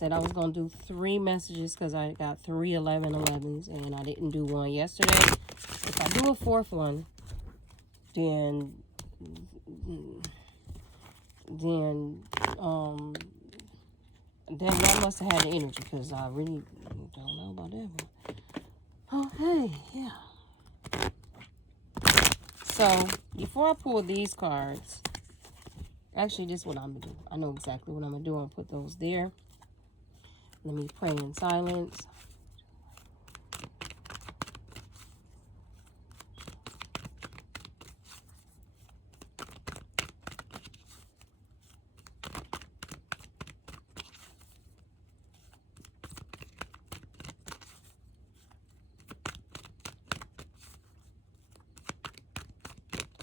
said I was going to do 3 messages because I got 3 11-11s and I didn't do one yesterday. If I do a 4th one, then y'all must have had the energy, because I really don't know about that one. Okay, yeah. So, before I pull these cards, actually, this is what I'm going to do. I know exactly what I'm going to do. I'm going to put those there. Let me pray in silence.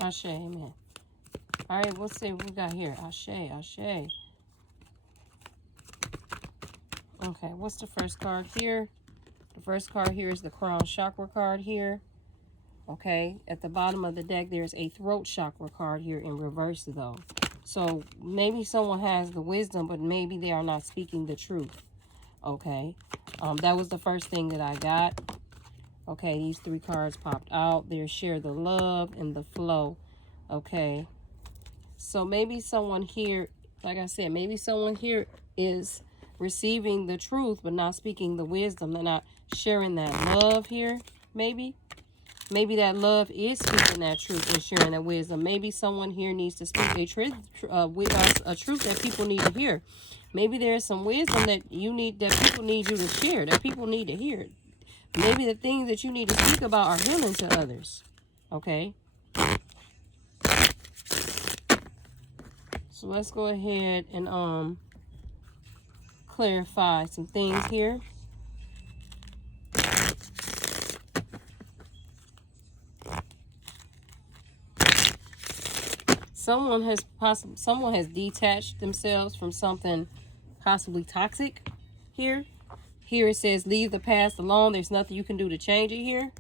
Ashe, amen. All right, let's see what we got here. Ashe, Ashe. Okay, what's the first card here? The first card here is the crown chakra card here. Okay, at the bottom of the deck, there's a throat chakra card here in reverse, though. So maybe someone has the wisdom, but maybe they are not speaking the truth. Okay, that was the first thing that I got. Okay, these 3 cards popped out. There's share the love and the flow. Okay, so maybe someone here, like I said, maybe someone here is receiving the truth but not speaking the wisdom. They're not sharing that love here. Maybe that love is speaking that truth and sharing that wisdom. Maybe someone here needs to speak a truth that people need to hear. Maybe there's some wisdom that people need you to share, that people need to hear. Maybe the things that you need to speak about are healing to others. Okay. So let's go ahead and clarify some things here. Someone has detached themselves from something possibly toxic here. Here it says leave the past alone. There's nothing you can do to change it here.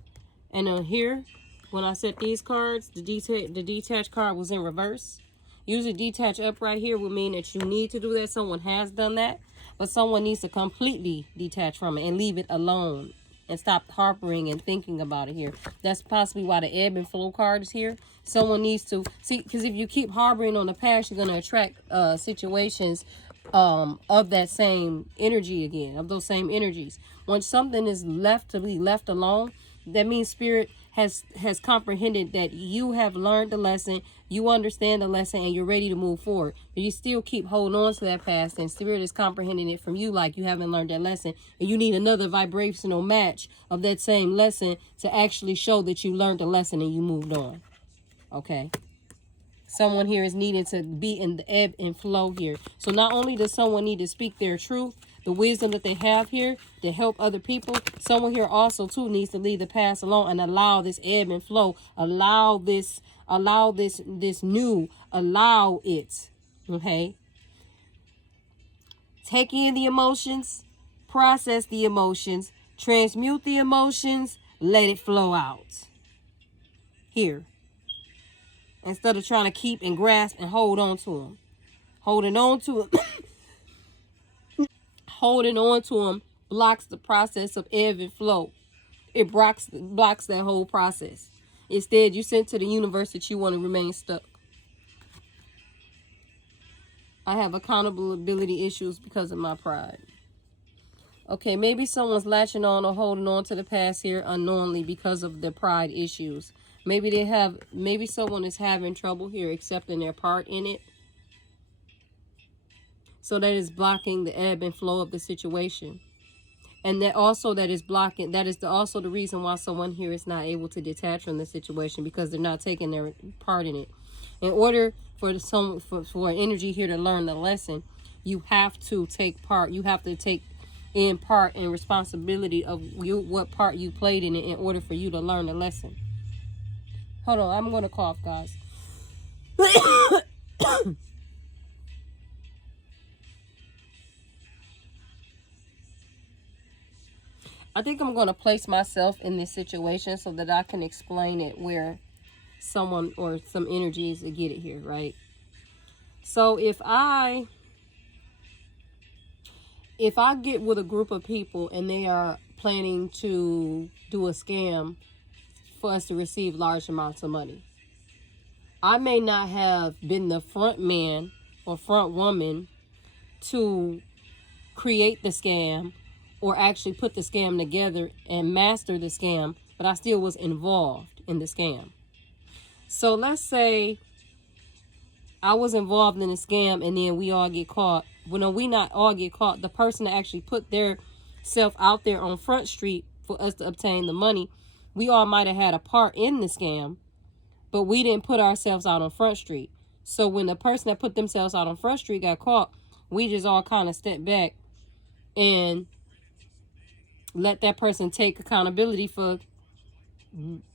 And then here, when I set these cards, the detached card was in reverse. Usually detach upright here would mean that you need to do that. Someone has done that. But someone needs to completely detach from it and leave it alone. And stop harping and thinking about it here. That's possibly why the ebb and flow card is here. Someone needs to see, because if you keep harboring on the past, you're going to attract situations of that same energy again, of those same energies. Once something is left to be left alone, that means spirit has comprehended that you have learned the lesson, you understand the lesson, and you're ready to move forward. But you still keep holding on to that past, and spirit is comprehending it from you like you haven't learned that lesson, and you need another vibrational match of that same lesson to actually show that you learned the lesson and you moved on. Okay. Someone here is needed to be in the ebb and flow here. So not only does someone need to speak their truth, the wisdom that they have here to help other people, someone here also too needs to leave the past alone and allow this ebb and flow. Allow this new, allow it. Okay. Take in the emotions, process the emotions, transmute the emotions, let it flow out. Here. Instead of trying to keep and grasp and hold on to them. Holding on to them. Holding on to them blocks the process of ebb and flow. It blocks that whole process. Instead, you send to the universe that you want to remain stuck. I have accountability issues because of my pride. Okay, maybe someone's latching on or holding on to the past here unknowingly because of their pride issues. Maybe someone is having trouble here accepting their part in it. So that is blocking the ebb and flow of the situation. And that is blocking, that is also the reason why someone here is not able to detach from the situation, because they're not taking their part in it. In order for energy here to learn the lesson, you have to take part. You have to take in part and responsibility of what part you played in it in order for you to learn the lesson. Hold on, I'm going to cough, guys. I think I'm going to place myself in this situation so that I can explain it where someone or some energies to get it here, right? So if if I get with a group of people and they are planning to do a scam for us to receive large amounts of money, I may not have been the front man or front woman to create the scam or actually put the scam together and master the scam, but I still was involved in the scam. So let's say I was involved in a scam and then we all get caught. Well, no, we not all get caught. The person that actually put their self out there on Front Street for us to obtain the money, we all might have had a part in the scam, but we didn't put ourselves out on Front Street. So when the person that put themselves out on Front Street got caught, we just all kind of stepped back and let that person take accountability for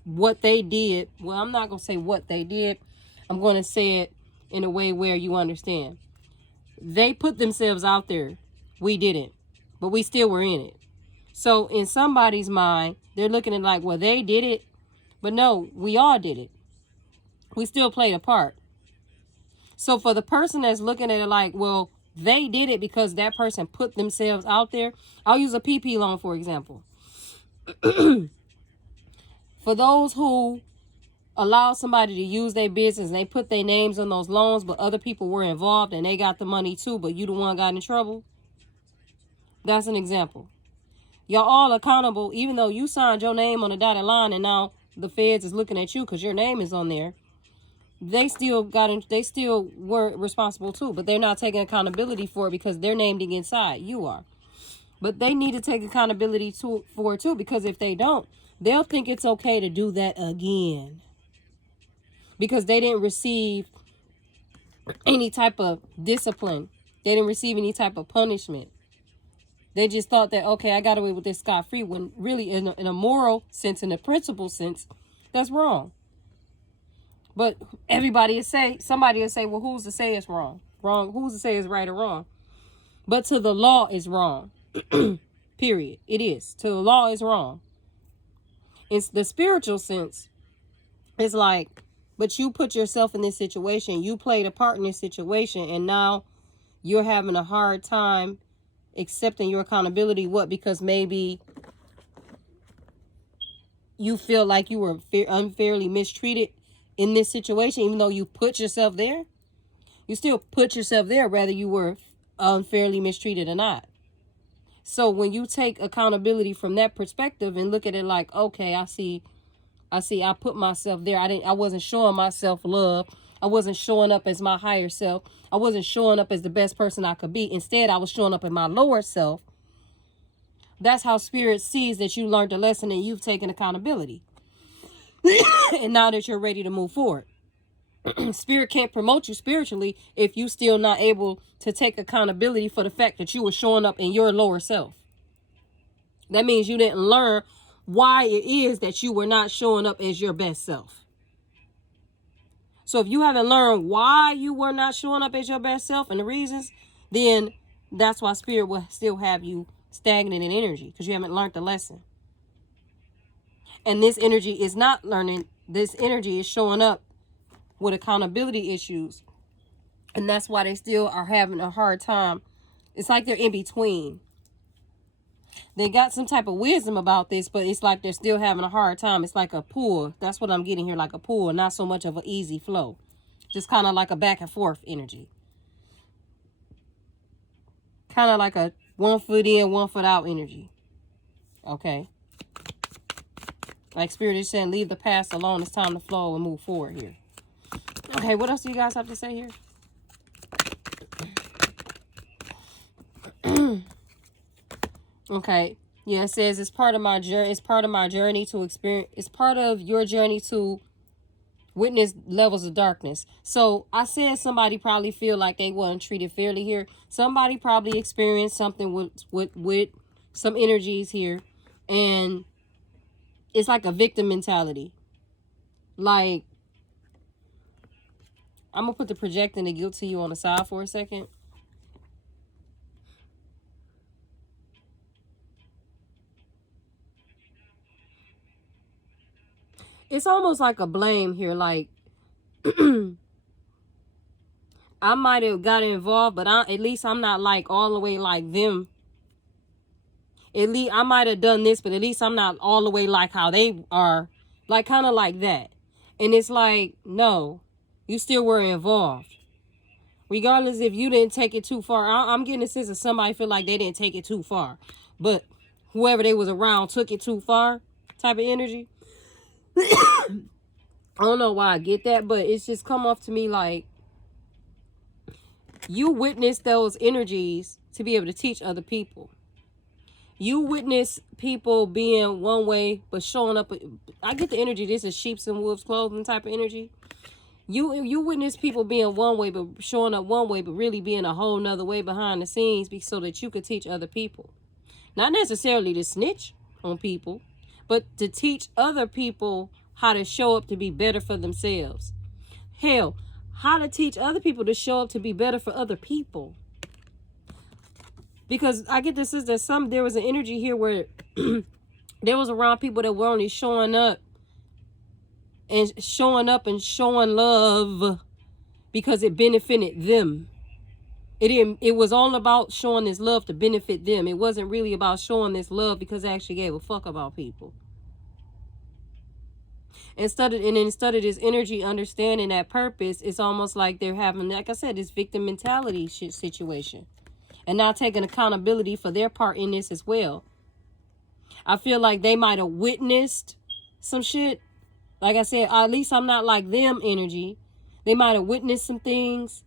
what they did. Well, I'm not going to say what they did. I'm going to say it in a way where you understand. They put themselves out there. We didn't. But we still were in it. So in somebody's mind, they're looking at like, well, they did it. But no, we all did it. We still played a part. So for the person that's looking at it like, well, they did it because that person put themselves out there. I'll use a PP loan, for example. For those who allow somebody to use their business and they put their names on those loans, but other people were involved and they got the money too, but you the one got in trouble. That's an example. Y'all all accountable, even though you signed your name on the dotted line and now the feds is looking at you because your name is on there. They still were responsible too, but they're not taking accountability for it because they're named inside. You are. But they need to take accountability for it too, because if they don't, they'll think it's okay to do that again. Because they didn't receive any type of discipline. They didn't receive any type of punishment. They just thought that, okay, I got away with this scot-free, when really in a moral sense, in a principle sense, that's wrong. But somebody will say, well, who's to say it's wrong? Who's to say it's right or wrong? But to the law is wrong. Period. It is. To the law is wrong. It's the spiritual sense. It's like, but you put yourself in this situation. You played a part in this situation. And now you're having a hard time accepting your accountability. What? Because maybe you feel like you were unfairly mistreated in this situation, even though you put yourself there. You still put yourself there, whether you were unfairly mistreated or not. So when you take accountability from that perspective and look at it like, okay, I put myself there. I wasn't showing myself love. I wasn't showing up as my higher self. I wasn't showing up as the best person I could be. Instead, I was showing up in my lower self. That's how spirit sees that you learned a lesson and you've taken accountability. And now that you're ready to move forward. Spirit can't promote you spiritually if you still not able to take accountability for the fact that you were showing up in your lower self. That means you didn't learn why it is that you were not showing up as your best self. So if you haven't learned why you were not showing up as your best self and the reasons, then that's why spirit will still have you stagnant in energy, because you haven't learned the lesson. And this energy is not learning. This energy is showing up with accountability issues. And that's why they still are having a hard time. It's like they're in between. They got some type of wisdom about this, but it's like they're still having a hard time. It's like a pull. That's what I'm getting here, like a pull, not so much of an easy flow. Just kind of like a back and forth energy. Kind of like a 1 foot in, 1 foot out energy. Okay. Like spirit is saying, leave the past alone. It's time to flow and move forward here. Okay, what else do you guys have to say here? Okay. Yeah, it says it's part of my journey. It's part of my journey to experience. It's part of your journey to witness levels of darkness. So I said somebody probably feel like they weren't treated fairly here. Somebody probably experienced something with some energies here, and it's like a victim mentality. Like, I'm going to put the projecting the guilt to you on the side for a second. It's almost like a blame here. Like, I might have got involved, but at least I'm not like all the way like them At least I might have done this, but at least I'm not all the way like how they are. Like, kind of like that. And it's like, no, you still were involved. Regardless if you didn't take it too far. I'm getting a sense of somebody feel like they didn't take it too far. But whoever they was around took it too far type of energy. I don't know why I get that, but it's just come off to me like you witnessed those energies to be able to teach other people. You witness people being one way, but showing up. I get the energy. This is sheep's and wolves clothing type of energy. You witness people being one way, but showing up one way, but really being a whole nother way behind the scenes so that you could teach other people. Not necessarily to snitch on people, but to teach other people how to show up to be better for themselves. Hell, how to teach other people to show up to be better for other people. Because I get this is that there was an energy here where there was around people that were only showing up and showing love because it benefited them. It was all about showing this love to benefit them. It wasn't really about showing this love because they actually gave a fuck about people. Instead of this energy understanding that purpose, it's almost like they're having, like I said, this victim mentality situation. And not taking accountability for their part in this as well. I feel like they might have witnessed some shit. Like I said, at least I'm not like them energy. They might have witnessed some things.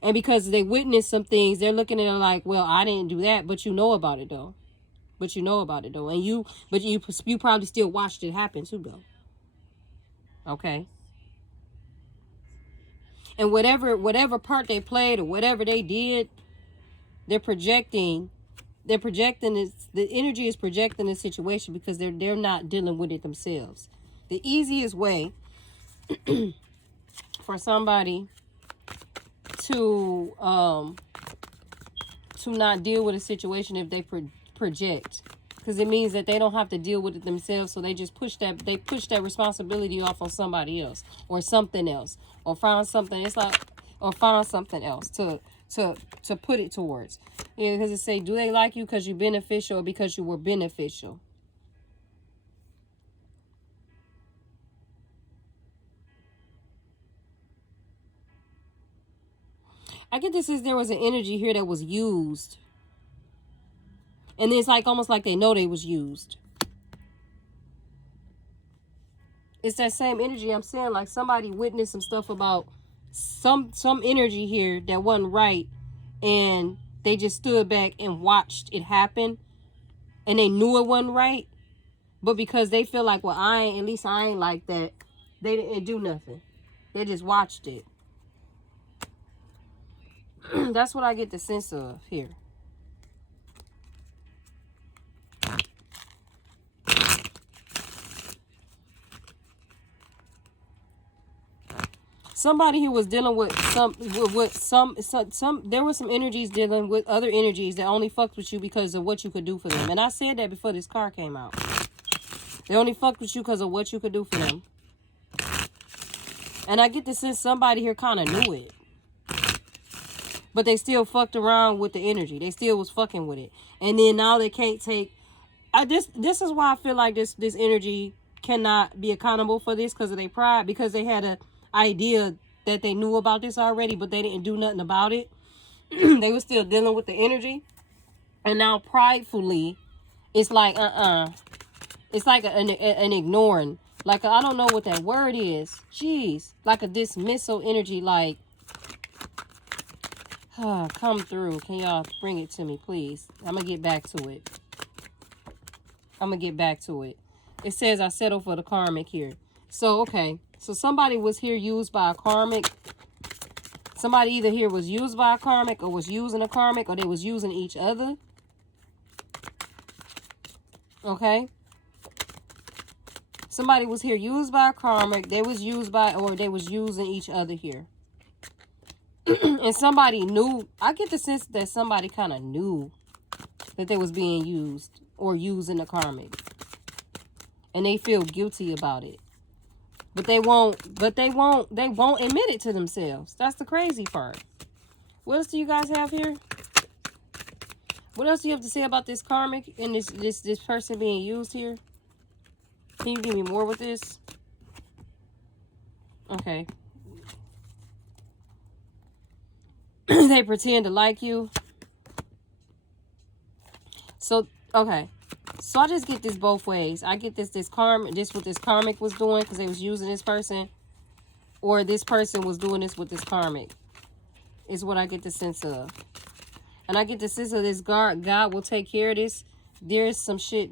And because they witnessed some things, they're looking at it like, well, I didn't do that, but you know about it though. And you probably still watched it happen too though. Okay. And whatever part they played or whatever they did, they're projecting this, the energy is projecting the situation because they're not dealing with it themselves. The easiest way for somebody to not deal with a situation if they project, because it means that they don't have to deal with it themselves, so they just push that responsibility off on somebody else or something else, or find something else to put it towards. Yeah, because it say, do they like you because you're beneficial or because you were beneficial? I get this as there was an energy here that was used. And it's like almost like they know they was used. It's that same energy I'm saying, like somebody witnessed some stuff about some energy here that wasn't right, and they just stood back and watched it happen, and they knew it wasn't right, but because they feel like, well, I ain't like that, they didn't do nothing. They just watched it. That's what I get the sense of here. Somebody who was dealing with there were some energies dealing with other energies that only fucked with you because of what you could do for them. And I said that before this card came out. They only fucked with you because of what you could do for them. And I get the sense somebody here kind of knew it. But they still fucked around with the energy. They still was fucking with it. And then now they can't take... This is why I feel like this energy cannot be accountable for this because of their pride. Because they had a idea that they knew about this already, but they didn't do nothing about it. They were still dealing with the energy. And now pridefully, it's like, It's like an ignoring. Like, I don't know what that word is. Jeez. Like a dismissal energy, like... come through. Can y'all bring it to me, please? I'm going to get back to it. It says I settle for the karmic here. So, okay. So somebody was here used by a karmic. Somebody either here was used by a karmic or was using a karmic, or they was using each other. Okay. Somebody was here used by a karmic. They was used by, or they was using each other here. And somebody knew. I get the sense that somebody kind of knew that they was being used or using a karmic. And they feel guilty about it. But they won't admit it to themselves. That's the crazy part. What else do you guys have here? What else do you have to say about this karmic and this person being used here? Can you give me more with this? Okay. They pretend to like you. So, okay. So I just get this both ways. I get this what this karmic was doing because they was using this person. Or this person was doing this with this karmic. Is what I get the sense of. And I get the sense of this God will take care of this. There's some shit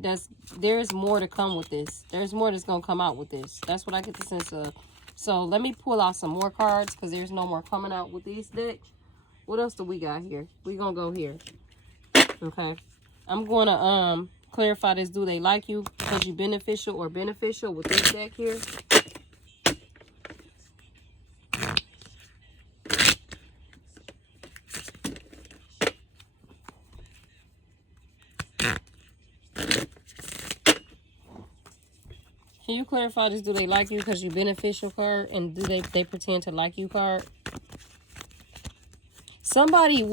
there's more to come with this. There's more that's going to come out with this. That's what I get the sense of. So let me pull out some more cards because there's no more coming out with these decks. What else do we got here? We going to go here. Okay. I'm going to clarify this. Do they like you because you beneficial or beneficial with this deck here? Can you clarify this? Do they like you because you beneficial card? And do they pretend to like you card? Somebody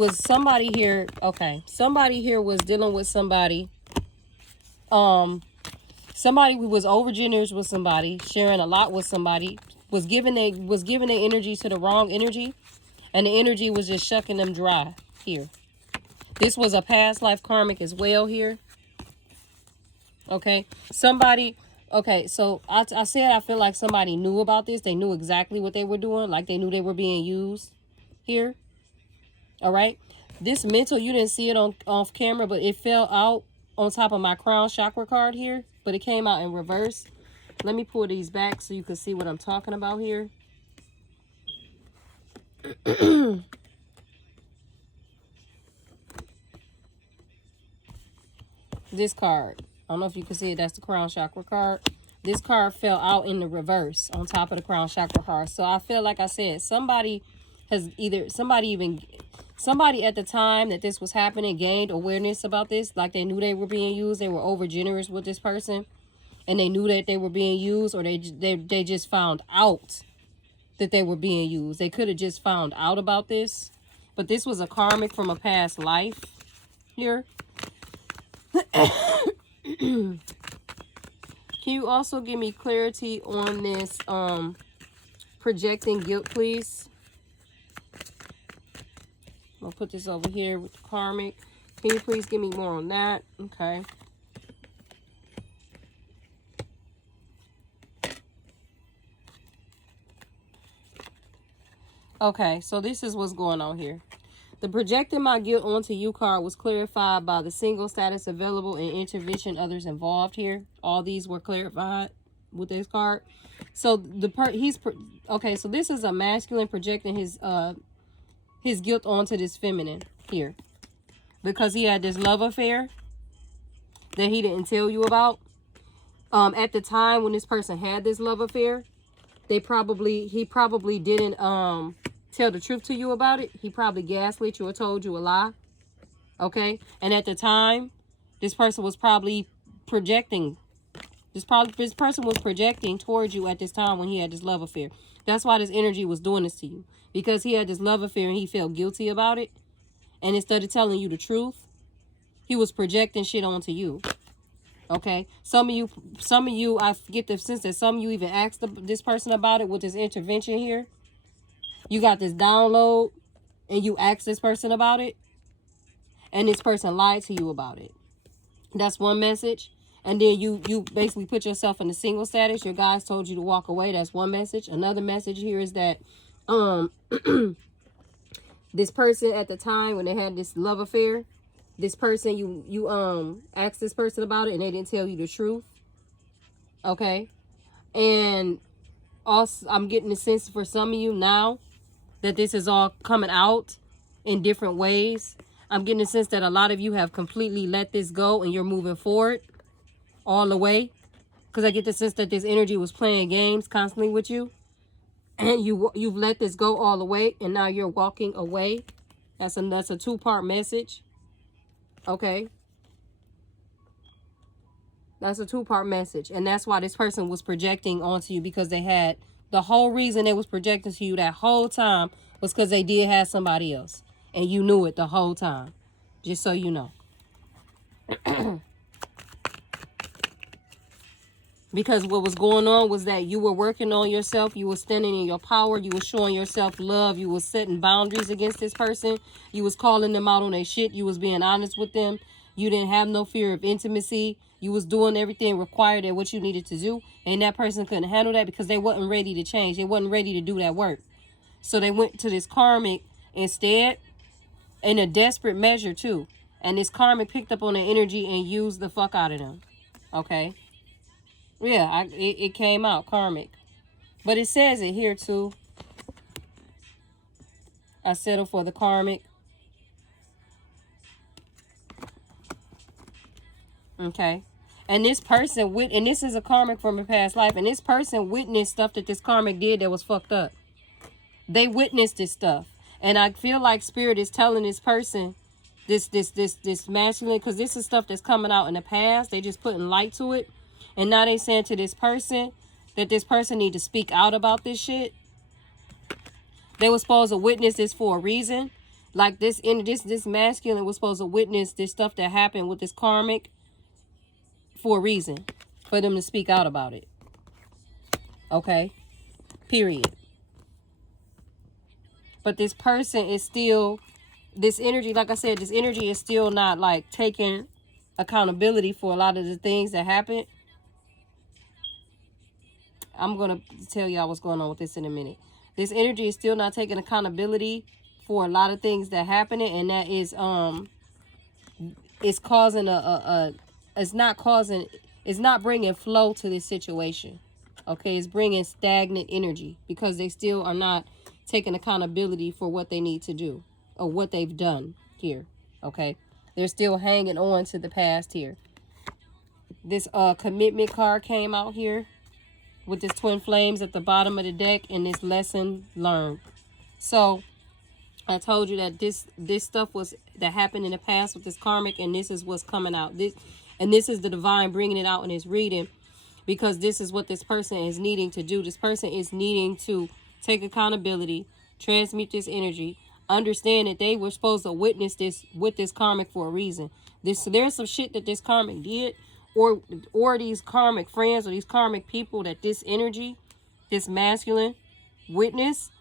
here, okay. Somebody here was dealing with somebody. Somebody who was overgenerous with somebody, sharing a lot with somebody, was giving their energy to the wrong energy, and the energy was just shucking them dry here. This was a past life karmic as well here. Okay. Somebody, okay, so I said I feel like somebody knew about this. They knew exactly what they were doing, like they knew they were being used here. All right. This mental, you didn't see it off camera, but it fell out on top of my crown chakra card here, but it came out in reverse. Let me pull these back so you can see what I'm talking about here. This card, I don't know if you can see it, that's the crown chakra card. This card fell out in the reverse on top of the crown chakra card. So I feel like I said, somebody at the time that this was happening gained awareness about this, like they knew they were being used. They were over generous with this person, and they knew that they were being used, or they just found out that they were being used. They could have just found out about this, but this was a karmic from a past life here. Can you also give me clarity on this projecting guilt, please? I'll put this over here with the karmic. Can you please give me more on that? Okay. Okay, so this is what's going on here. The projecting my guilt onto you card was clarified by the single status available and intervention others involved here. All these were clarified with this card. So okay, so this is a masculine projecting his guilt onto this feminine here. Because he had this love affair that he didn't tell you about. At the time when this person had this love affair, he probably didn't tell the truth to you about it. He probably gaslit you or told you a lie. Okay? And at the time, this person was probably projecting. This person was projecting towards you at this time when he had this love affair. That's why this energy was doing this to you. Because he had this love affair and he felt guilty about it. And instead of telling you the truth, he was projecting shit onto you. Okay? Some of you, I get the sense that some of you even asked this person about it with this intervention here. You got this download and you asked this person about it. And this person lied to you about it. That's one message. And then you basically put yourself in the single status. Your guys told you to walk away. That's one message. Another message here is that this person at the time when they had this love affair, this person, you asked this person about it and they didn't tell you the truth. Okay? And also, I'm getting the sense for some of you now that this is all coming out in different ways. I'm getting the sense that a lot of you have completely let this go and you're moving forward all the way. Because I get the sense that this energy was playing games constantly with you. And you've let this go all the way and now you're walking away. That's a two-part message. Okay? That's a two-part message. And that's why this person was projecting onto you, because they had the whole reason they was projecting to you that whole time was because they did have somebody else. And you knew it the whole time. Just so you know. Because what was going on was that you were working on yourself. You were standing in your power. You were showing yourself love. You were setting boundaries against this person. You was calling them out on their shit. You was being honest with them. You didn't have no fear of intimacy. You was doing everything required and what you needed to do. And that person couldn't handle that because they wasn't ready to change. They wasn't ready to do that work. So they went to this karmic instead, in a desperate measure too. And this karmic picked up on the energy and used the fuck out of them. Okay? Yeah, it came out, karmic. But it says it here too. I settle for the karmic. Okay. And this person, and this is a karmic from a past life, and this person witnessed stuff that this karmic did that was fucked up. They witnessed this stuff. And I feel like spirit is telling this person, this masculine, because this is stuff that's coming out in the past. They just putting light to it. And now they saying to this person that this person need to speak out about this shit. They were supposed to witness this for a reason. Like this masculine was supposed to witness this stuff that happened with this karmic for a reason. For them to speak out about it. Okay? Period. But this person is still, this energy, like I said, this energy is still not like taking accountability for a lot of the things that happened. I'm going to tell y'all what's going on with this in a minute. This energy is still not taking accountability for a lot of things that happened. And that is, it's causing it's not bringing flow to this situation. Okay, it's bringing stagnant energy because they still are not taking accountability for what they need to do or what they've done here. Okay, they're still hanging on to the past here. This commitment card came out here with this twin flames at the bottom of the deck and this lesson learned. So I told you that this stuff that happened in the past with this karmic, and this is what's coming out. This is the divine bringing it out in his reading, because this is what this person is needing to do. This person is needing to take accountability, transmute this energy, understand that they were supposed to witness this with this karmic for a reason. There's some shit that this karmic did, or these karmic friends or these karmic people that this energy, this masculine witnessed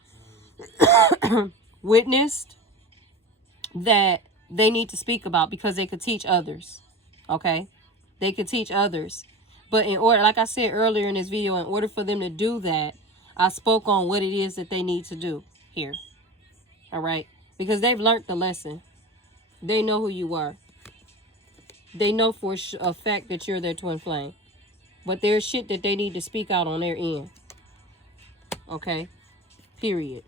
that they need to speak about, because they could teach others. Okay, they could teach others. But in order, like I said earlier in this video, in order for them to do that, I spoke on what it is that they need to do here. All right, because they've learned the lesson. They know who you are. They know for a fact that you're their twin flame. But there's shit that they need to speak out on their end. Okay? Period.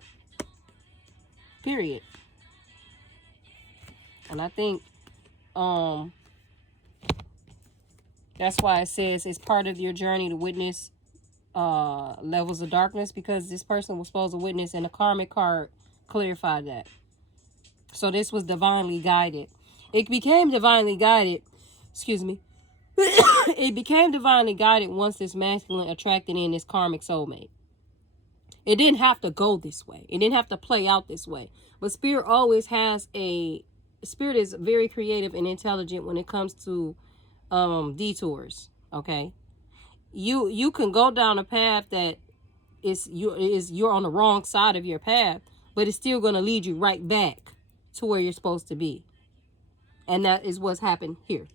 Period. And I think that's why it says it's part of your journey to witness levels of darkness, because this person was supposed to witness, and the karmic card clarified that. So this was divinely guided. It became divinely guided. Excuse me. It became divinely guided once this masculine attracted in this karmic soulmate. It didn't have to go this way. It didn't have to play out this way. But spirit always has spirit is very creative and intelligent when it comes to detours. Okay. You can go down a path that you're on the wrong side of your path, but it's still going to lead you right back to where you're supposed to be. And that is what's happened here.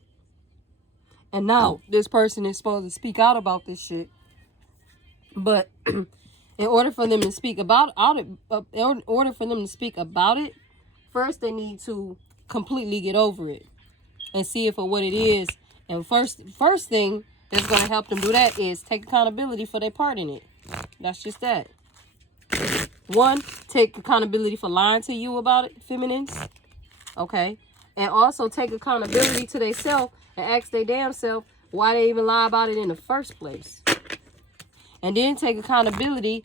And now this person is supposed to speak out about this shit. But in order for them to speak about it, first they need to completely get over it and see it for what it is. And first thing that's going to help them do that is take accountability for their part in it. That's just that. One, take accountability for lying to you about it, feminines. Okay. And also take accountability to themselves and ask their damn self why they even lie about it in the first place. And then take accountability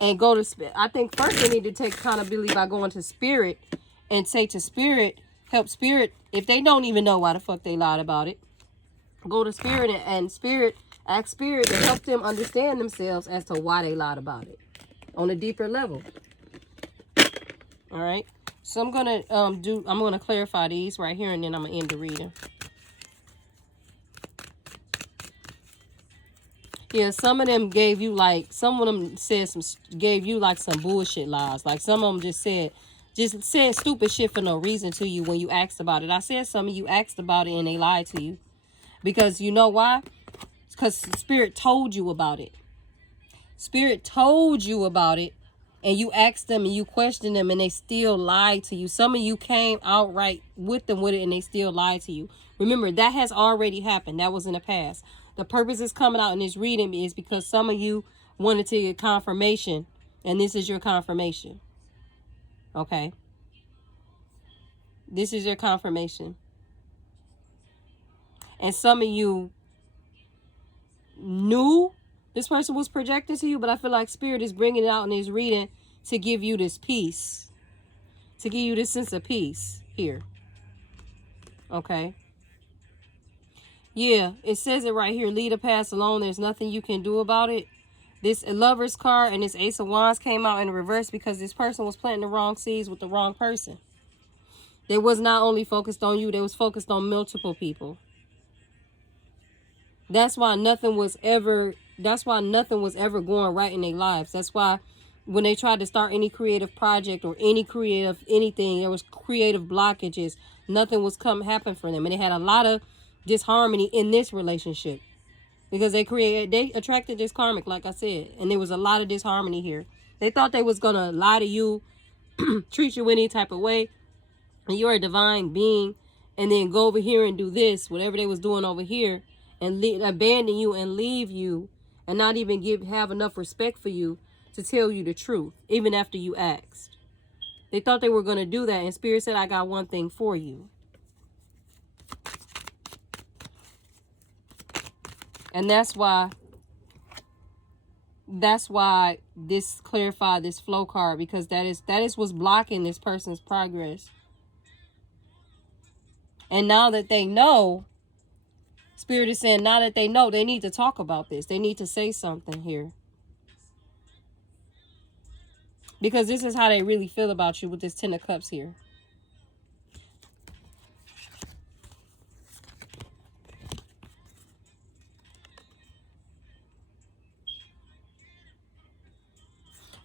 and go to, I think first they need to take accountability by going to spirit and say to spirit, help spirit, if they don't even know why the fuck they lied about it, go to spirit and spirit, ask spirit to help them understand themselves as to why they lied about it on a deeper level. All right. So I'm going to clarify these right here, and then I'm going to end the reading. Yeah, some of them gave you like, some of them said gave you like some bullshit lies. Like some of them just said stupid shit for no reason to you when you asked about it. I said some of you asked about it and they lied to you. Because you know why? Because Spirit told you about it. Spirit told you about it. And you asked them and you questioned them and they still lied to you. Some of you came outright with them with it and they still lied to you. Remember, that has already happened. That was in the past. The purpose is coming out in this reading is because some of you wanted to get confirmation. And this is your confirmation. Okay? This is your confirmation. And some of you knew this person was projected to you, but I feel like Spirit is bringing it out in this reading to give you this peace. To give you this sense of peace here. Okay? Yeah, it says it right here. Lead a path alone. There's nothing you can do about it. This Lover's card and this Ace of Wands came out in reverse because this person was planting the wrong seeds with the wrong person. They was not only focused on you, they was focused on multiple people. That's why nothing was ever going right in their lives. That's why when they tried to start any creative project or any creative anything, there was creative blockages. Nothing was happen for them. And they had a lot of disharmony in this relationship. Because they attracted this karmic, like I said. And there was a lot of disharmony here. They thought they was gonna lie to you, treat you any type of way. And you're a divine being. And then go over here and do this, whatever they was doing over here. And abandon you and leave you and not even have enough respect for you to tell you the truth, even after you asked. They thought they were going to do that, and Spirit said, I got one thing for you. And that's why this clarified this flow card, because that is what's blocking this person's progress. And now that they know, Spirit is saying now that they know, they need to talk about this. They need to say something here. Because this is how they really feel about you with this Ten of Cups here.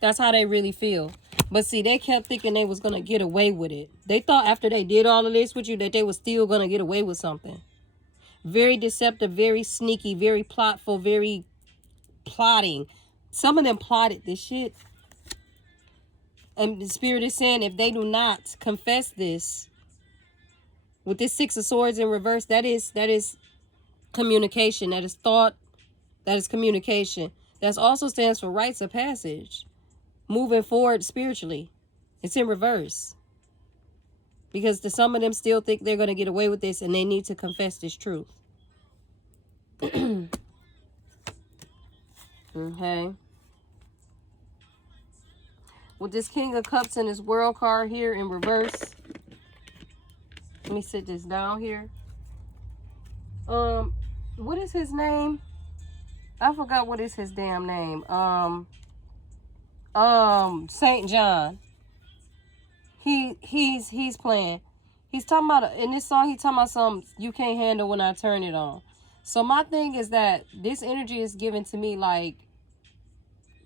That's how they really feel. But see, they kept thinking they was going to get away with it. They thought after they did all of this with you that they were still going to get away with something. Very deceptive, very sneaky, very plotful, very plotting. Some of them plotted this shit. And the Spirit is saying if they do not confess this, with this Six of Swords in reverse, that is communication. That is thought. That is communication. That also stands for rites of passage. Moving forward spiritually. It's in reverse. Because some of them still think they're going to get away with this and they need to confess this truth. Okay. With this King of Cups and this World card here in reverse. Let me sit this down here. What is his name? I forgot what is his damn name. Saint John. He's playing. He's talking about, in this song, he's talking about something you can't handle when I turn it on. So my thing is that this energy is given to me like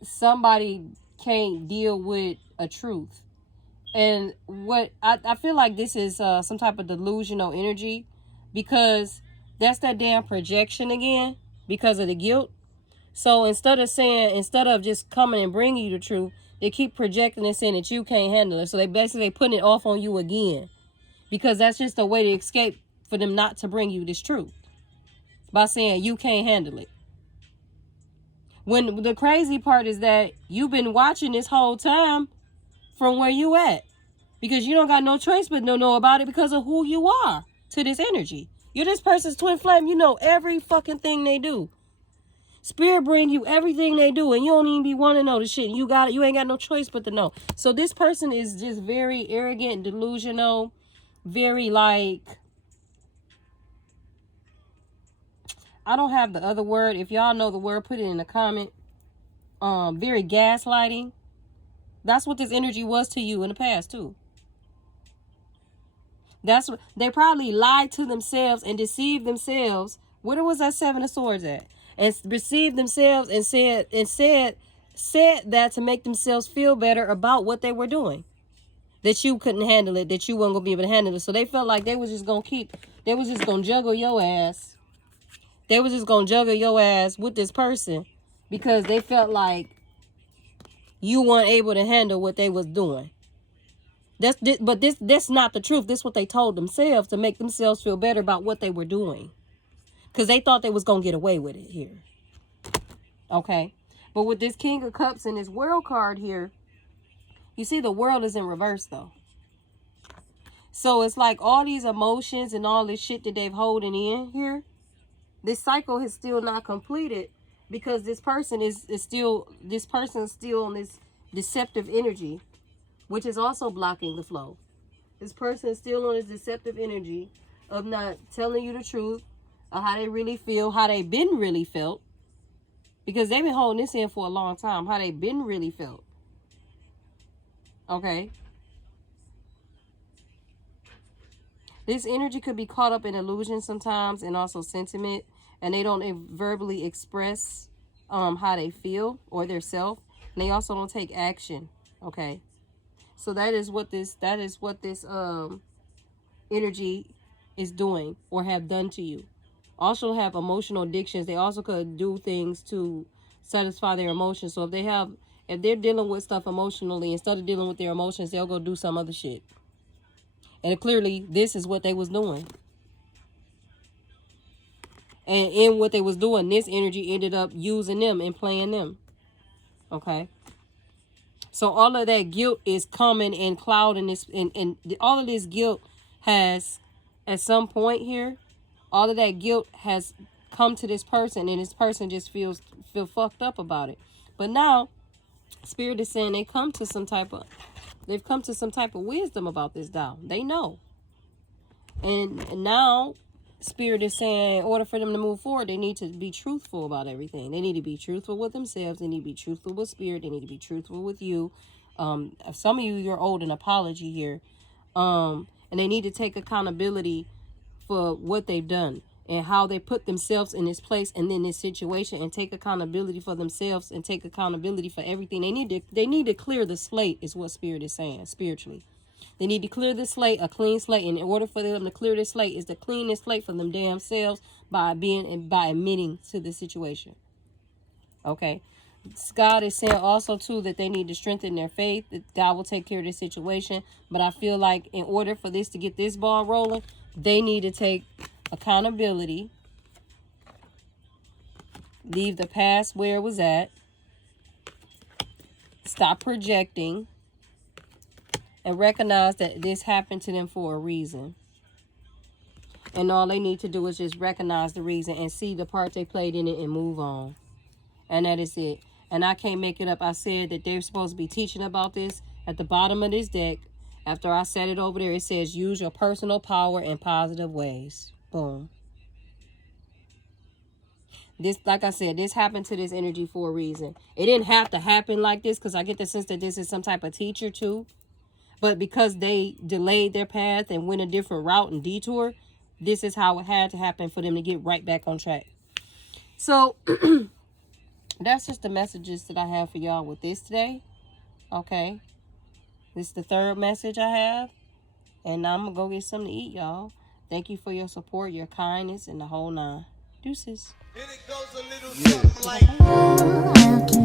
somebody can't deal with a truth. And what I feel like this is some type of delusional energy, because that's that damn projection again because of the guilt. So instead of just coming and bringing you the truth, they keep projecting and saying that you can't handle it. So they basically putting it off on you again, because that's just a way to escape for them not to bring you this truth by saying you can't handle it. When the crazy part is that you've been watching this whole time from where you at, because you don't got no choice but to know about it because of who you are to this energy. You're this person's twin flame. You know every fucking thing they do. Spirit bring you everything they do, and you don't even be wanting to know the shit. You ain't got no choice but to know. So this person is just very arrogant, delusional, very like, I don't have the other word. If y'all know the word, put it in the comment. Very gaslighting. That's what this energy was to you in the past too. That's what they probably lied to themselves and deceived themselves. Where was that Seven of Swords at? and received themselves and said that to make themselves feel better about what they were doing. That you couldn't handle it, that you weren't gonna be able to handle it. So they felt like they was just gonna juggle your ass. They was just gonna juggle your ass with this person because they felt like you weren't able to handle what they was doing. That's not the truth. This is what they told themselves to make themselves feel better about what they were doing. Because they thought they was gonna get away with it here. Okay. But with this King of Cups and this World card here, you see the world is in reverse though. So it's like all these emotions and all this shit that they've holding in here, this cycle is still not completed because this person is still on this deceptive energy, which is also blocking the flow. This person is still on this deceptive energy of not telling you the truth of how they really feel, how they been really felt. Because they've been holding this in for a long time, how they been really felt. Okay. This energy could be caught up in illusion sometimes and also sentiment. And they don't verbally express how they feel or their self. And they also don't take action. Okay. So that is what this energy is doing or have done to you. Also have emotional addictions. They also could do things to satisfy their emotions. So if they're dealing with stuff emotionally, instead of dealing with their emotions, they'll go do some other shit. And clearly, this is what they was doing. And in what they was doing, this energy ended up using them and playing them. Okay. So all of that guilt is coming and clouding this, and all of this guilt has, at some point here, all of that guilt has come to this person, and this person just feel fucked up about it. But now, Spirit is saying they've come to some type of wisdom about this Tao. They know. And now, Spirit is saying, in order for them to move forward, they need to be truthful about everything. They need to be truthful with themselves. They need to be truthful with Spirit. They need to be truthful with you. Some of you're owed an apology here. And they need to take accountability for what they've done and how they put themselves in this place and in this situation, and take accountability for themselves and take accountability for everything. They need to clear the slate is what Spirit is saying spiritually. They need to clear the slate, a clean slate. And in order for them to clear this slate is to clean this slate for them damn selves by admitting to the situation. Okay. God is saying also too that they need to strengthen their faith, that God will take care of this situation. But I feel like in order for this to get this ball rolling, they need to take accountability, leave the past where it was at, stop projecting, and recognize that this happened to them for a reason. And all they need to do is just recognize the reason and see the part they played in it and move on. And that is it. And I can't make it up. I said that they're supposed to be teaching about this at the bottom of this deck. After I set it over there, it says use your personal power in positive ways. Boom. This, like I said, this happened to this energy for a reason. It didn't have to happen like this, because I get the sense that this is some type of teacher too. But because they delayed their path and went a different route and detour, this is how it had to happen for them to get right back on track. So that's just the messages that I have for y'all with this today. Okay. This is the third message I have. And now I'm going to go get something to eat, y'all. Thank you for your support, your kindness, and the whole nine. Deuces. And it goes a little something like